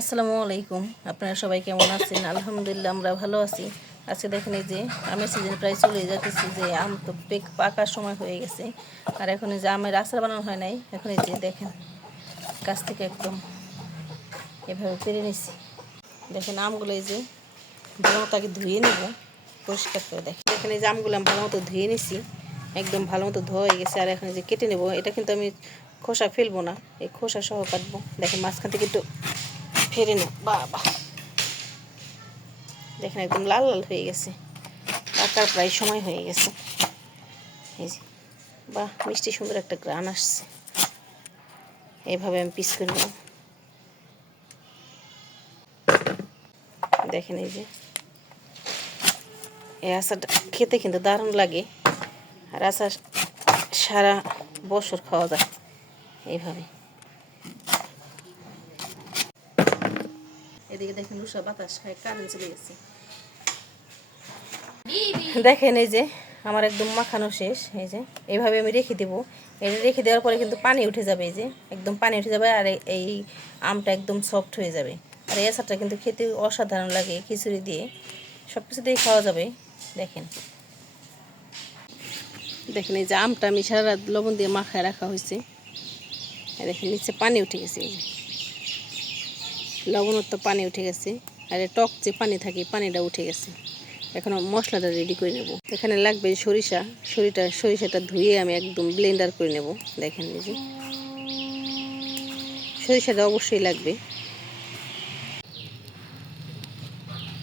আসসালামু আলাইকুম। আপনারা সবাই কেমন আছেন? আলহামদুলিল্লাহ আমরা ভালো আছি। আজকে দেখেন এই যে আমের সিজন প্রায় চলে যাচ্ছে, যে আম তো পাকার সময় হয়ে গেছে। আর এখন এই যে আমের আচার বানানো হয় নাই, এখন এই যে দেখেন গাছ থেকে একদম এভাবে পেরে নিছি। দেখেন আমগুলো এই যে ভালো মতো আগে ধুয়ে নেব, পরিষ্কার করে দেখেন এই যে আমগুলো আমি ভালো মতো ধুয়ে নিছি, একদম ভালো মতো ধোয়া হয়ে গেছে। আর এখন যে কেটে নেব, এটা কিন্তু আমি খোসা ফেলবো না, এই খোসা সহ কাটবো। দেখেন মাঝখান থেকে একটু ফেরে নেব। বাবা দেখেন একদম লাল লাল হয়ে গেছে, পাকার প্রায় সময় হয়ে গেছে। এই যে বাহ, মিষ্টি সুন্দর একটা গ্রান আসছে। এইভাবে আমি পিস করে নেব। দেখেন এই যে এই আচারটা খেতে কিন্তু দারুণ লাগে, আর আচার সারা বছর খাওয়া যায় এইভাবে। এদিকে দেখেন উষা বাতাস খায়, কারেন্ট চলে গেছে। দেখেন এই যে আমার একদম মাখানো শেষ। এই যে এইভাবে আমি রেখে দেবো। এটা রেখে দেওয়ার পরে কিন্তু পানি উঠে যাবে, এই যে একদম পানি উঠে যাবে, আর এই আমটা একদম সফট হয়ে যাবে। আর এই আচারটা কিন্তু খেতে অসাধারণ লাগে, খিচুড়ি দিয়ে সব কিছু দিয়ে খাওয়া যাবে। দেখেন দেখেন এই যে আমটা আমি সারা রাত লবণ দিয়ে মাখায় রাখা হয়েছে। দেখেন নিচে পানি উঠে গেছে, এই যে লবণের তো পানি উঠে গেছে, আর টক যে পানি থাকে পানিটা উঠে গেছে। এখন মশলাটা রেডি করে নেব। এখানে লাগবে সরিষাটা ধুয়ে আমি একদম ব্লেন্ডার করে নেব। দেখেন এই যে সরিষাটা অবশ্যই লাগবে।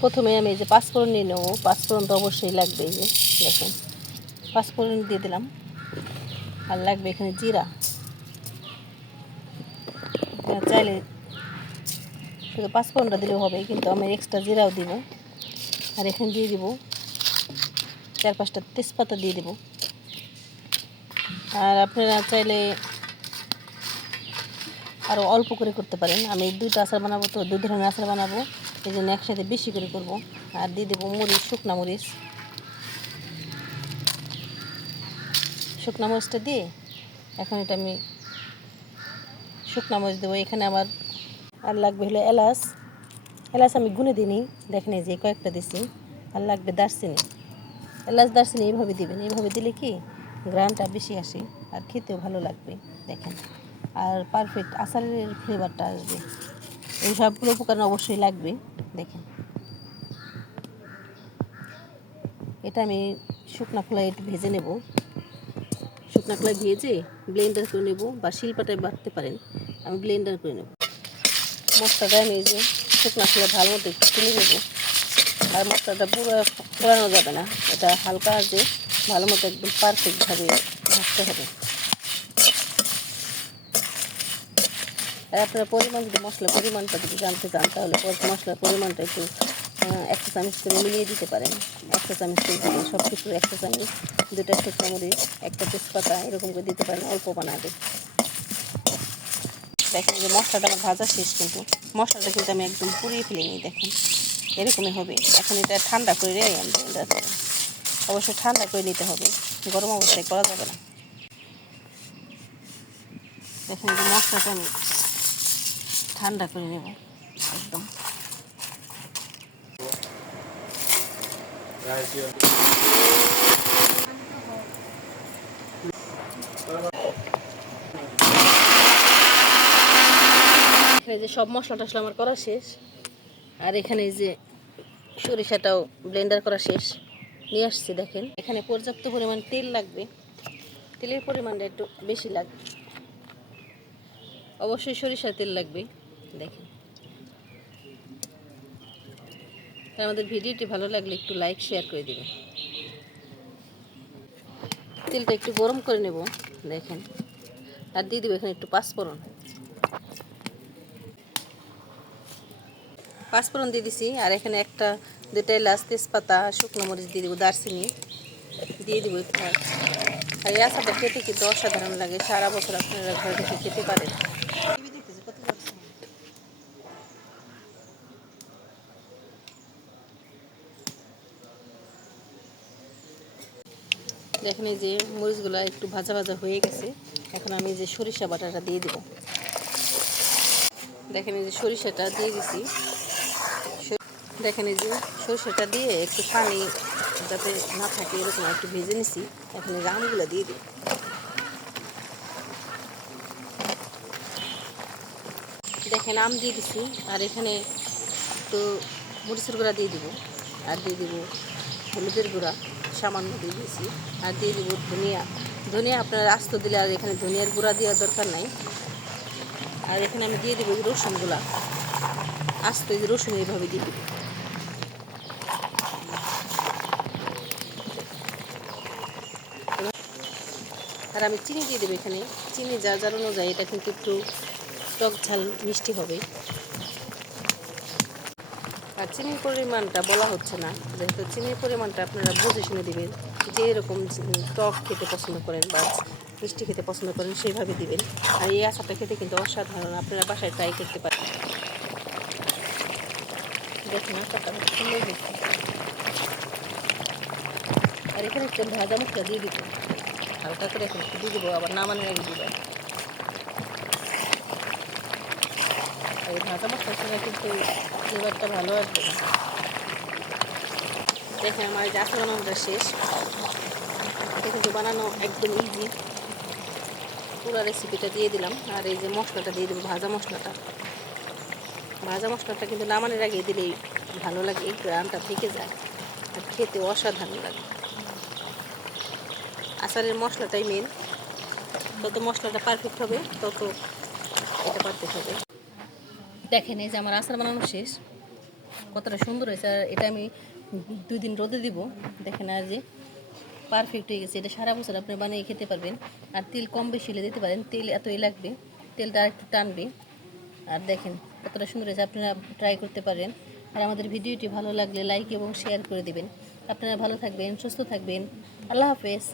প্রথমে আমি এই যে পাঁচফোড়ন নিয়ে নেবো, পাঁচফোড়ন তো অবশ্যই লাগবে। এই যে দেখেন পাঁচফোড়ন দিয়ে দিলাম। আর লাগবে এখানে জিরা, চাইলে শুধু পাঁচফোড়নটা দিলেও হবে, কিন্তু আমি এক্সট্রা জিরাও দিব। আর এখানে দিয়ে দিব 4-5টা তেজপাতা দিয়ে দিব। আর আপনারা চাইলে আরও অল্প করে করতে পারেন। আমি 2টা আচার বানাবো, তো 2 ধরনের আচার বানাবো, এই জন্য একসাথে বেশি করে করব। আর দিয়ে দেবো মরিচ, শুকনা মরিচটা দিয়ে এখন এটা আমি শুকনা মরিচ দেবো। এখানে আমার আর লাগবে হলো এলাচ আমি গুনে দিইনি, দেখেন এই যে কয়েকটা দিছি। আর লাগবে দারচিনি, দারচিনি এইভাবে দিবেন, এইভাবে দিলে কি গ্রানটা বেশি আসে আর খেতেও ভালো লাগবে। দেখেন আর পারফেক্ট আচারের ফ্লেভারটা আসবে। এই সবগুলো উপকরণ অবশ্যই লাগবে। দেখেন এটা আমি শুকনা খোলায় একটু ভেজে নেব। শুকনা খোলায় ভেজে ব্লেন্ডার করে নেব, বা শিলপাটায় বাটতে পারেন, আমি ব্লেন্ডার করে নেব। মশলাটা আমি এই যে শুকনা খোলায় ভালো মতো একটু তুলে নেব। আর মশলাটা পুরো পোড়ানো যাবে না, এটা হালকা আছে, ভালো মতো একদম পারফেক্টভাবে ভাজতে হবে। আর আপনার পরিমাণ, যদি মশলার পরিমাণটা যদি জানতে চান, তাহলে মশলার পরিমাণটা একটু 1 চা চামচ করে মিলিয়ে দিতে পারেন। 1 চা চামচ করে সব কিছু 1 চা চামচ, 2টা শুকনো মরিচ, 1টা তেজপাতা এরকম করে দিতে পারেন, অল্প বানাবে। দেখেন যে মশলাটা আমার ভাজা শেষ, কিন্তু মশলাটা কিন্তু আমি একদম পুড়িয়ে ফেলে নিই। দেখেন এরকমই হবে। এখন এটা ঠান্ডা করে আমি অবশ্যই ঠান্ডা করে নিতে হবে, গরম অবস্থায় করা যাবে না। দেখেন যে মশলাটা আমি ঠান্ডা করে নেব একদম। এখানে যে সব মশলা টশলা আমার করা শেষ, আর এখানে যে সরিষাটাও ব্লেন্ডার করা শেষ, নিয়ে আসছি। দেখেন এখানে পর্যাপ্ত পরিমাণ তেল লাগবে, তেলের পরিমাণটা একটু বেশি লাগবে, অবশ্যই সরিষার তেল লাগবে। দেখেন আমাদের ভিডিওটি ভালো লাগলে একটু লাইক শেয়ার করে দিবেন। তেলটা একটু গরম করে নেব। দেখেন আর দিয়ে দেবো এখানে একটু পাঁচফোড়ন দিয়ে দিছি। আর এখানে 1-2টা এলাচ, তেজপাতা, শুকনো মরিচ দিয়ে দেবো, দারচিনি দিয়ে দেবো একটু। আর এই আচারটা খেতে কিন্তু অসাধারণ লাগে, সারা বছর আপনারা ঘরে বসে খেতে পারেন। দেখেন এই যে মরিচগুলো একটু ভাজা ভাজা হয়ে গেছে, এখন আমি যে সরিষা বাটাটা দিয়ে দেবো। দেখেন এই যে সরিষাটা দিয়ে দিছি। দেখেন এই যে সরিষাটা দিয়ে একটু পানি যাতে না থাকে এরকম একটু ভেজে নিছি। এখন এই আমগুলো দিয়ে দিই। দেখেন আম দিয়ে দিছি, আর এখানে একটু মরিচের গুঁড়া দিয়ে দিব, আর দিয়ে দিব হলুদের গুঁড়া সামান্য দিয়ে দিয়েছি, আর দিয়ে দিব ধনিয়া। ধনিয়া আপনার আস্ত দিলে আর এখানে ধনিয়ার গুঁড়া দেওয়ার দরকার নাই। আর এখানে আমি দিয়ে দেবো রসুনগুলা, আস্ত এই যে রসুন এইভাবে দিয়ে দিব। আর আমি চিনি দিয়ে দেবো এখানে। চিনি যার যার অনুযায়ী, এটা কিন্তু একটু টক ঝাল মিষ্টি হবে। আর চিনির পরিমাণটা বলা হচ্ছে না, যেহেতু চিনির পরিমাণটা আপনারা বুঝে শুনে দেবেন। যে এরকম টক খেতে পছন্দ করেন বা মিষ্টি খেতে পছন্দ করেন সেইভাবে দিবেন। আর এই আচারটা খেতে কিন্তু অসাধারণ, আপনারা বাসায় ট্রাই করতে পারেন। দেখুন আচারটা খুব সুন্দর হয়েছে। আর এখানে একটু ভাজা মশলা দিয়ে দিব, হালকা করে এখন একটু দিয়ে দেবো, আবার নামানোর আগে দিব। আর এই ভাজা মশলার সঙ্গে কিন্তু ফ্লেভারটা ভালো আসবে না। দেখেন আমার এই আচার বানানোটা শেষ। এটা কিন্তু বানানো একদম ইজি। পুরো রেসিপিটা দিয়ে দিলাম। আর এই যে মশলাটা দিয়ে দেবো, ভাজা মশলাটা। ভাজা মশলাটা কিন্তু নামানোর আগে দিলেই ভালো লাগে, এই গ্রানটা থেকে যায় আর খেতে অসাধারণ লাগে। আচারের মশলাটাই মেন, যত মশলাটা পারফেক্ট হবে তত এটা পারফেক্ট হবে। দেখেন এই যে আমার আচার বানানো শেষ, কতটা সুন্দর হয়েছে। আর এটা আমি 2 দিন রোদে দিব। দেখেন আর যে পারফেক্ট হয়ে গেছে। এটা সারা বছর আপনি বানিয়ে খেতে পারবেন। আর তেল কম বেশি হলে দিতে পারেন, তেল এতই লাগবে, তেলটা একটু টানবে। আর দেখেন কতটা সুন্দর হয়েছে, আপনারা ট্রাই করতে পারেন। আর আমাদের ভিডিওটি ভালো লাগলে লাইক এবং শেয়ার করে দিবেন। আপনারা ভালো থাকবেন, সুস্থ থাকবেন। আল্লাহ হাফেজ।